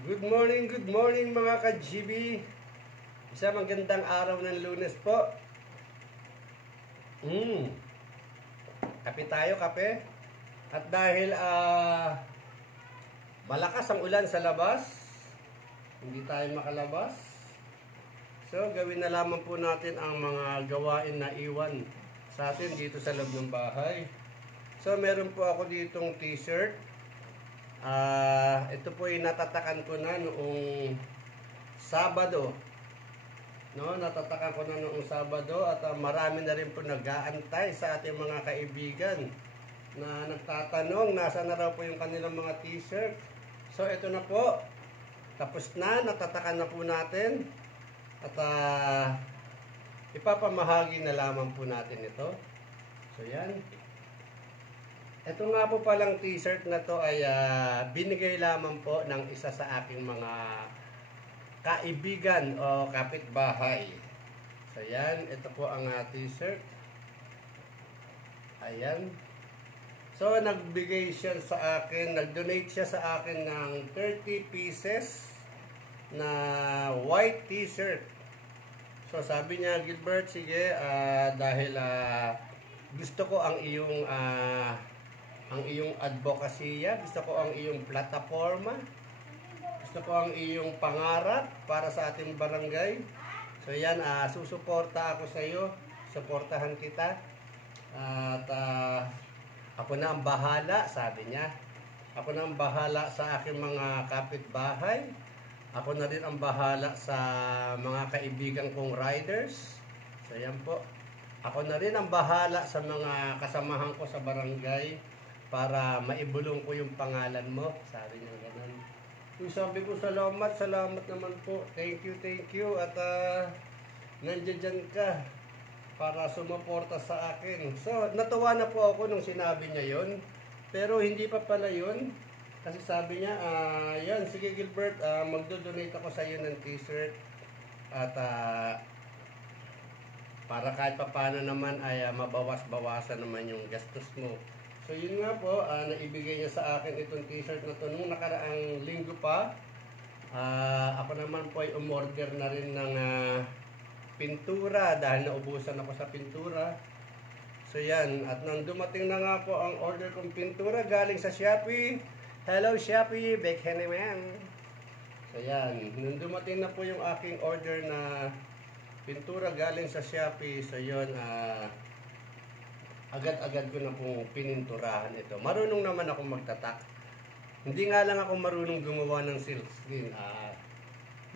Good morning mga ka-GB. Isa magandang araw ng Lunes po. Kape tayo, kape. At dahil malakas ang ulan sa labas, hindi tayo makalabas. So, gawin na lamang po natin ang mga gawain na iwan sa atin dito sa loob ng bahay. So, meron po ako ditong t-shirt. Ito po ay natatakan ko na noong Sabado. No, natatakan ko na noong Sabado at marami na rin po nag-aantay sa ating mga kaibigan na nagtatanong nasa na raw po yung kanilang mga t-shirt. So ito na po. Tapos na, natatakan na po natin. At ipapamahagi na lamang po natin ito. So yan. Ito nga po palang t-shirt na to ay binigay lamang po ng isa sa aking mga kaibigan o kapitbahay. So yan, ito po ang t-shirt. Ayan. So nagbigay siya sa akin, nag-donate siya sa akin ng 30 pieces na white t-shirt. So sabi niya, Gilbert, sige, dahil gusto ko ang iyong advokasya, gusto ko ang iyong plataforma, gusto ko ang iyong pangarap para sa ating barangay. So yan, susuporta ako sa iyo, suportahan kita. At ako na ang bahala, sabi niya. Ako na ang bahala sa aking mga kapitbahay. Ako na rin ang bahala sa mga kaibigan kong riders. So yan po. Ako na rin ang bahala sa mga kasamahan ko sa barangay para maibulong ko yung pangalan mo. Sabi niya ganun. Yung sabi ko, salamat naman po. Thank you. At nandiyan ka para sumuporta sa akin. So, natuwa na po ako nung sinabi niya yon. Pero hindi pa pala yon. Kasi sabi niya, yan, sige Gilbert, magdo-donate ako sa iyo ng t-shirt. At para kahit papano naman ay mabawas-bawasan naman yung gastos mo. So yun nga po, naibigay niya sa akin itong t-shirt na to nung nakaraang linggo pa. Ako naman po ay umorder na rin ng pintura dahil naubusan ako sa pintura. So yan, at nang dumating na nga po ang order kong pintura galing sa Shopee. Hello Shopee, backhand naman. So yan, nung dumating na po yung aking order na pintura galing sa Shopee. So yun, agad-agad ko na pong pininturahan ito. Marunong naman ako magtatak. Hindi nga lang ako marunong gumawa ng silk screen.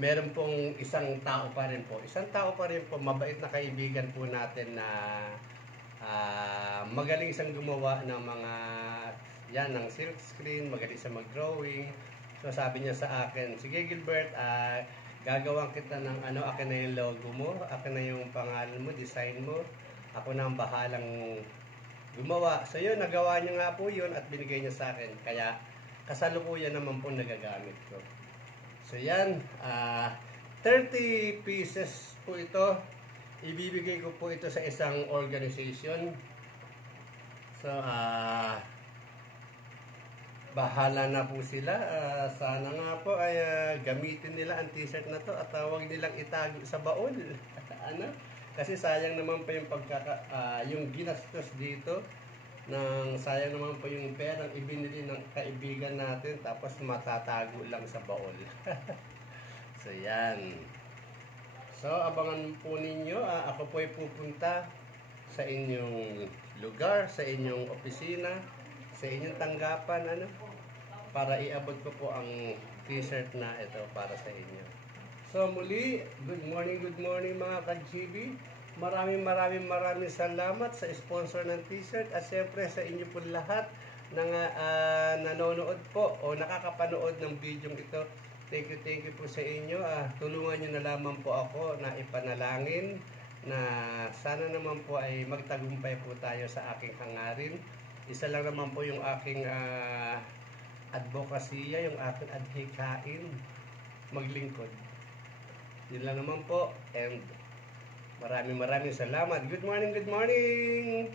Meron pong isang tao pa rin po. Mabait na kaibigan po natin na magaling siyang gumawa ng mga yan, ng silk screen, magaling siya mag-drawing. So sabi niya sa akin, sige Gilbert, gagawan kita ng akin na yung logo mo, akin na yung pangalan mo, design mo. Ako na ang bahalang gumawa. So yun, nagawa niya nga po yun at binigay niya sa akin. Kaya kasalukuyan naman po nagagamit ko. So yan, 30 pieces po ito. Ibibigay ko po ito sa isang organization. So, bahala na po sila. Sana nga po ay gamitin nila ang t-shirt na to at huwag nilang itago sa baon. Kasi sayang naman po yung yung ginastos dito. Sayang naman po yung perang ibinili ng kaibigan natin tapos matatago lang sa baon. So yan. So abangan po ninyo. Ako po ay pupunta sa inyong lugar, sa inyong opisina, sa inyong tanggapan, para iabot ko po ang t-shirt na ito para sa inyo. So muli, good morning mga ka-GB. Maraming salamat sa sponsor ng t-shirt at siyempre sa inyo po lahat na nanonood po o nakakapanood ng video ito. Thank you po sa inyo. Tulungan nyo na lamang po ako na ipanalangin na sana naman po ay magtagumpay po tayo sa aking hangarin. Isa lang naman po yung aking advokasya, yung aking adhikain, maglingkod. Yun lang naman po, and maraming salamat. Good morning.